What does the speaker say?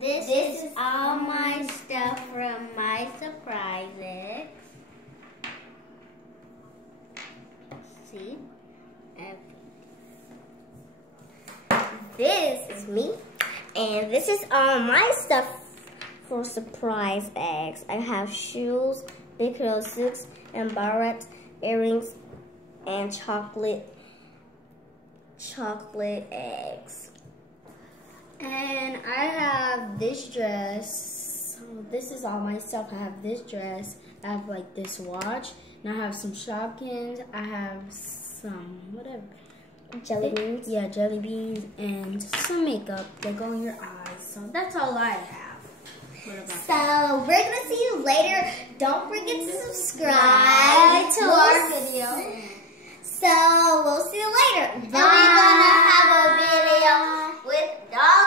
This is all my stuff from my surprises. See? This is me. And this is all my stuff for surprise eggs. I have shoes, big hero suits, and barrettes, earrings, and chocolate eggs. And I have this dress. This is all my stuff. I have this dress. I have like this watch. And I have some Shopkins. I have some whatever. Jelly beans? Yeah, jelly beans and some makeup that go in your eyes. So that's all I have. What about So we're gonna see you later. Don't forget to subscribe to our video. So we'll see you later. Bye. And we're gonna have a video with dogs.